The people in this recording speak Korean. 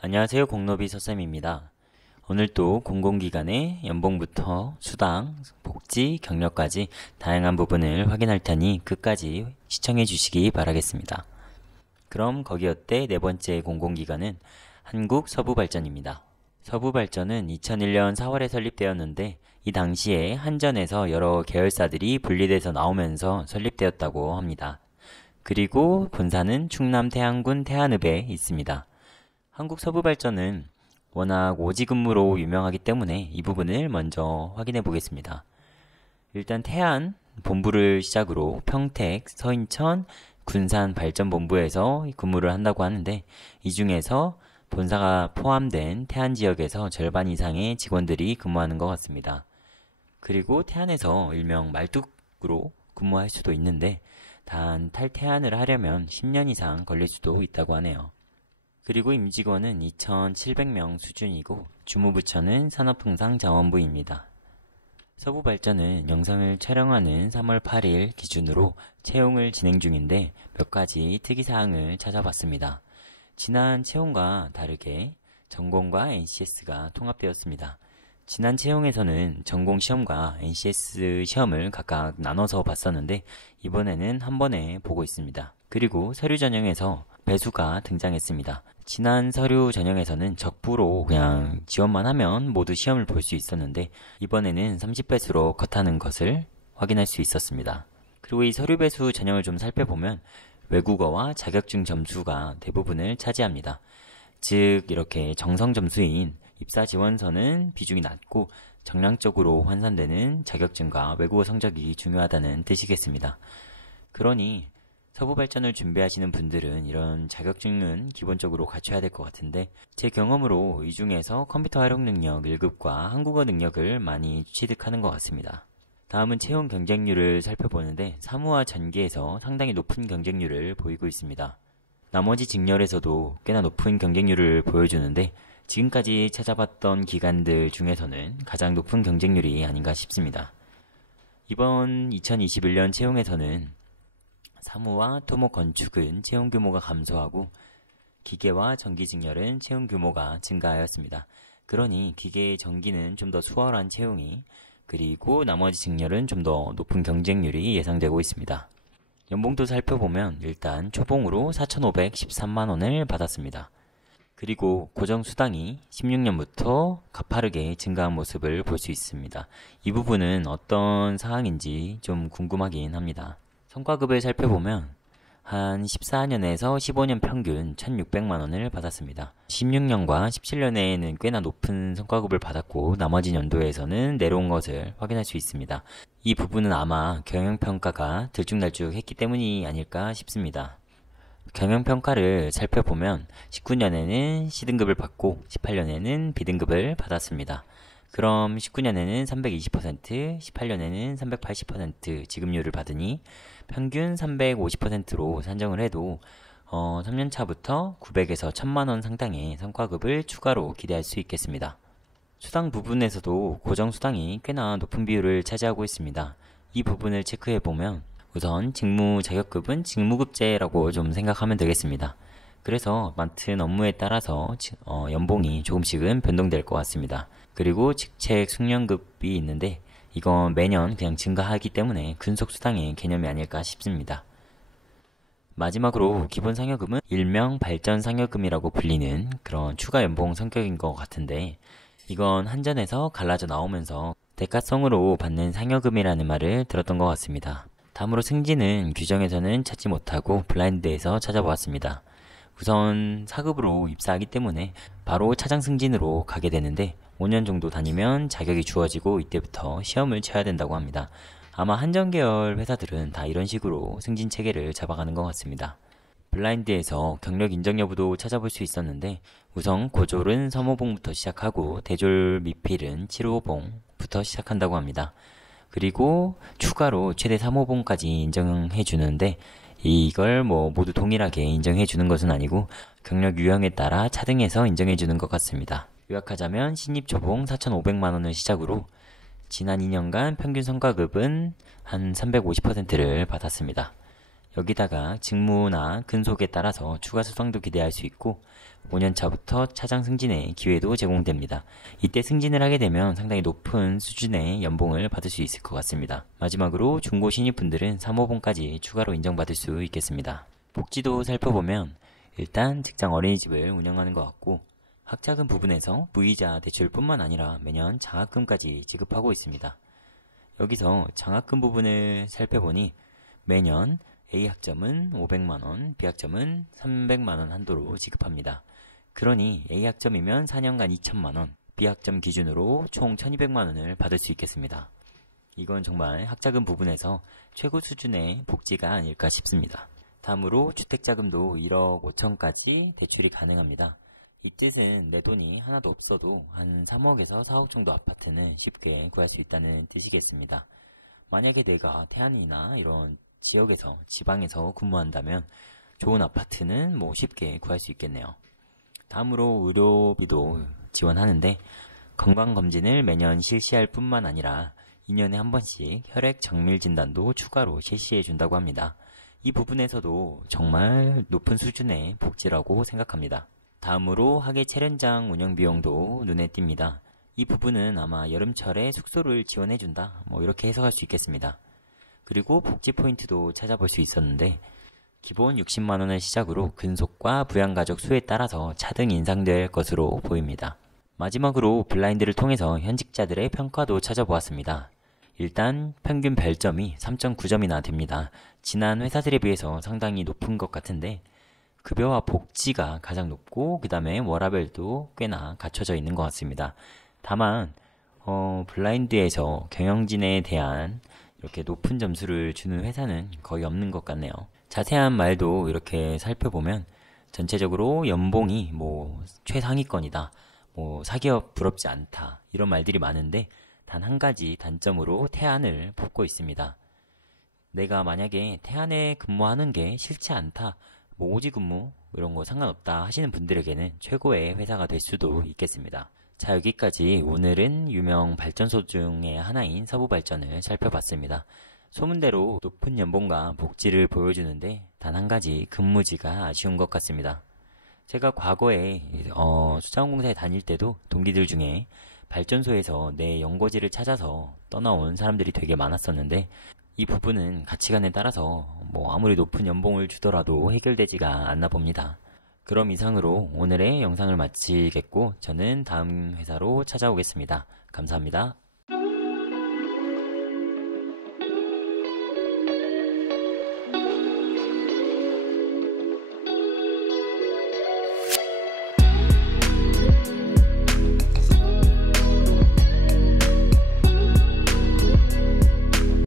안녕하세요. 공노비 서쌤입니다. 오늘 또 공공기관의 연봉부터 수당, 복지, 경력까지 다양한 부분을 확인할 테니 끝까지 시청해 주시기 바라겠습니다. 그럼 거기 어때? 네 번째 공공기관은 한국서부발전입니다. 서부발전은 2001년 4월에 설립되었는데 이 당시에 한전에서 여러 계열사들이 분리돼서 나오면서 설립되었다고 합니다. 그리고 본사는 충남 태안군 태안읍에 있습니다. 한국서부발전은 워낙 오지 근무로 유명하기 때문에 이 부분을 먼저 확인해 보겠습니다. 일단 태안 본부를 시작으로 평택, 서인천, 군산 발전본부에서 근무를 한다고 하는데 이 중에서 본사가 포함된 태안 지역에서 절반 이상의 직원들이 근무하는 것 같습니다. 그리고 태안에서 일명 말뚝으로 근무할 수도 있는데 단 탈태안을 하려면 10년 이상 걸릴 수도 있다고 하네요. 그리고 임직원은 2,700명 수준이고 주무부처는 산업통상자원부입니다. 서부발전은 영상을 촬영하는 3월 8일 기준으로 채용을 진행 중인데 몇 가지 특이사항을 찾아봤습니다. 지난 채용과 다르게 전공과 NCS가 통합되었습니다. 지난 채용에서는 전공 시험과 NCS 시험을 각각 나눠서 봤었는데 이번에는 한 번에 보고 있습니다. 그리고 서류 전형에서 배수가 등장했습니다. 지난 서류 전형에서는 적부로 그냥 지원만 하면 모두 시험을 볼 수 있었는데 이번에는 30배수로 컷하는 것을 확인할 수 있었습니다. 그리고 이 서류 배수 전형을 좀 살펴보면 외국어와 자격증 점수가 대부분을 차지합니다. 즉 이렇게 정성 점수인 입사 지원서는 비중이 낮고 정량적으로 환산되는 자격증과 외국어 성적이 중요하다는 뜻이겠습니다. 그러니 서부발전을 준비하시는 분들은 이런 자격증은 기본적으로 갖춰야 될 것 같은데 제 경험으로 이 중에서 컴퓨터 활용 능력 1급과 한국어 능력을 많이 취득하는 것 같습니다. 다음은 채용 경쟁률을 살펴보는데 사무와 전기에서 상당히 높은 경쟁률을 보이고 있습니다. 나머지 직렬에서도 꽤나 높은 경쟁률을 보여주는데 지금까지 찾아봤던 기관들 중에서는 가장 높은 경쟁률이 아닌가 싶습니다. 이번 2021년 채용에서는 사무와 토목 건축은 채용 규모가 감소하고 기계와 전기 직렬은 채용 규모가 증가하였습니다. 그러니 기계, 전기는 좀 더 수월한 채용이 그리고 나머지 직렬은 좀 더 높은 경쟁률이 예상되고 있습니다. 연봉도 살펴보면 일단 초봉으로 4,513만원을 받았습니다. 그리고 고정수당이 16년부터 가파르게 증가한 모습을 볼 수 있습니다. 이 부분은 어떤 사항인지 좀 궁금하긴 합니다. 성과급을 살펴보면 한 14년에서 15년 평균 1,600만원을 받았습니다. 16년과 17년에는 꽤나 높은 성과급을 받았고 나머지 연도에서는 내려온 것을 확인할 수 있습니다. 이 부분은 아마 경영평가가 들쭉날쭉했기 때문이 아닐까 싶습니다. 경영평가를 살펴보면 19년에는 C등급을 받고 18년에는 B등급을 받았습니다. 그럼 19년에는 320%, 18년에는 380% 지급률을 받으니 평균 350%로 산정을 해도 3년차부터 900에서 1000만원 상당의 성과급을 추가로 기대할 수 있겠습니다. 수당 부분에서도 고정수당이 꽤나 높은 비율을 차지하고 있습니다. 이 부분을 체크해보면 우선 직무 자격급은 직무급제라고 좀 생각하면 되겠습니다. 그래서 맡은 업무에 따라서 연봉이 조금씩은 변동될 것 같습니다. 그리고 직책 숙련급이 있는데 이건 매년 그냥 증가하기 때문에 근속수당의 개념이 아닐까 싶습니다. 마지막으로 기본상여금은 일명 발전상여금이라고 불리는 그런 추가 연봉 성격인 것 같은데 이건 한전에서 갈라져 나오면서 대가성으로 받는 상여금이라는 말을 들었던 것 같습니다. 다음으로 승진은 규정에서는 찾지 못하고 블라인드에서 찾아보았습니다. 우선 4급으로 입사하기 때문에 바로 차장 승진으로 가게 되는데 5년 정도 다니면 자격이 주어지고 이때부터 시험을 쳐야 된다고 합니다. 아마 한전계열 회사들은 다 이런 식으로 승진 체계를 잡아가는 것 같습니다. 블라인드에서 경력 인정 여부도 찾아볼 수 있었는데 우선 고졸은 3호봉부터 시작하고 대졸 미필은 7호봉부터 시작한다고 합니다. 그리고 추가로 최대 3호봉까지 인정해 주는데 이걸 모두 동일하게 인정해 주는 것은 아니고 경력 유형에 따라 차등해서 인정해 주는 것 같습니다. 요약하자면 신입 초봉 4,500만원을 시작으로 지난 2년간 평균 성과급은 한 350%를 받았습니다. 여기다가 직무나 근속에 따라서 추가 수당도 기대할 수 있고 5년차부터 차장 승진의 기회도 제공됩니다. 이때 승진을 하게 되면 상당히 높은 수준의 연봉을 받을 수 있을 것 같습니다. 마지막으로 중고 신입분들은 사모본까지 추가로 인정받을 수 있겠습니다. 복지도 살펴보면 일단 직장 어린이집을 운영하는 것 같고 학자금 부분에서 무이자 대출뿐만 아니라 매년 장학금까지 지급하고 있습니다. 여기서 장학금 부분을 살펴보니 매년 A학점은 500만원, B학점은 300만원 한도로 지급합니다. 그러니 A학점이면 4년간 2천만원, B학점 기준으로 총 1200만원을 받을 수 있겠습니다. 이건 정말 학자금 부분에서 최고 수준의 복지가 아닐까 싶습니다. 다음으로 주택자금도 1억 5천까지 대출이 가능합니다. 이 뜻은 내 돈이 하나도 없어도 한 3억에서 4억 정도 아파트는 쉽게 구할 수 있다는 뜻이겠습니다. 만약에 내가 태안이나 이런 지역에서, 지방에서 근무한다면 좋은 아파트는 쉽게 구할 수 있겠네요. 다음으로 의료비도 지원하는데 건강검진을 매년 실시할 뿐만 아니라 2년에 한 번씩 혈액 정밀 진단도 추가로 실시해 준다고 합니다. 이 부분에서도 정말 높은 수준의 복지라고 생각합니다. 다음으로 학예 체련장 운영 비용도 눈에 띕니다. 이 부분은 아마 여름철에 숙소를 지원해준다 이렇게 해석할 수 있겠습니다. 그리고 복지 포인트도 찾아볼 수 있었는데 기본 60만원을 시작으로 근속과 부양가족 수에 따라서 차등 인상될 것으로 보입니다. 마지막으로 블라인드를 통해서 현직자들의 평가도 찾아보았습니다. 일단 평균 별점이 3.9점이나 됩니다. 지난 회사들에 비해서 상당히 높은 것 같은데 급여와 복지가 가장 높고 그 다음에 워라밸도 꽤나 갖춰져 있는 것 같습니다. 다만 블라인드에서 경영진에 대한 이렇게 높은 점수를 주는 회사는 거의 없는 것 같네요. 자세한 말도 이렇게 살펴보면 전체적으로 연봉이 최상위권이다, 사기업 부럽지 않다 이런 말들이 많은데 단 한 가지 단점으로 태안을 뽑고 있습니다. 내가 만약에 태안에 근무하는 게 싫지 않다, 오지 근무 이런 거 상관없다 하시는 분들에게는 최고의 회사가 될 수도 있겠습니다. 자, 여기까지 오늘은 유명 발전소 중의 하나인 서부발전을 살펴봤습니다. 소문대로 높은 연봉과 복지를 보여주는데 단 한 가지 근무지가 아쉬운 것 같습니다. 제가 과거에 수자원공사에 다닐 때도 동기들 중에 발전소에서 내 연고지를 찾아서 떠나온 사람들이 되게 많았었는데 이 부분은 가치관에 따라서 아무리 높은 연봉을 주더라도 해결되지가 않나 봅니다. 그럼 이상으로 오늘의 영상을 마치겠고 저는 다음 회사로 찾아오겠습니다. 감사합니다.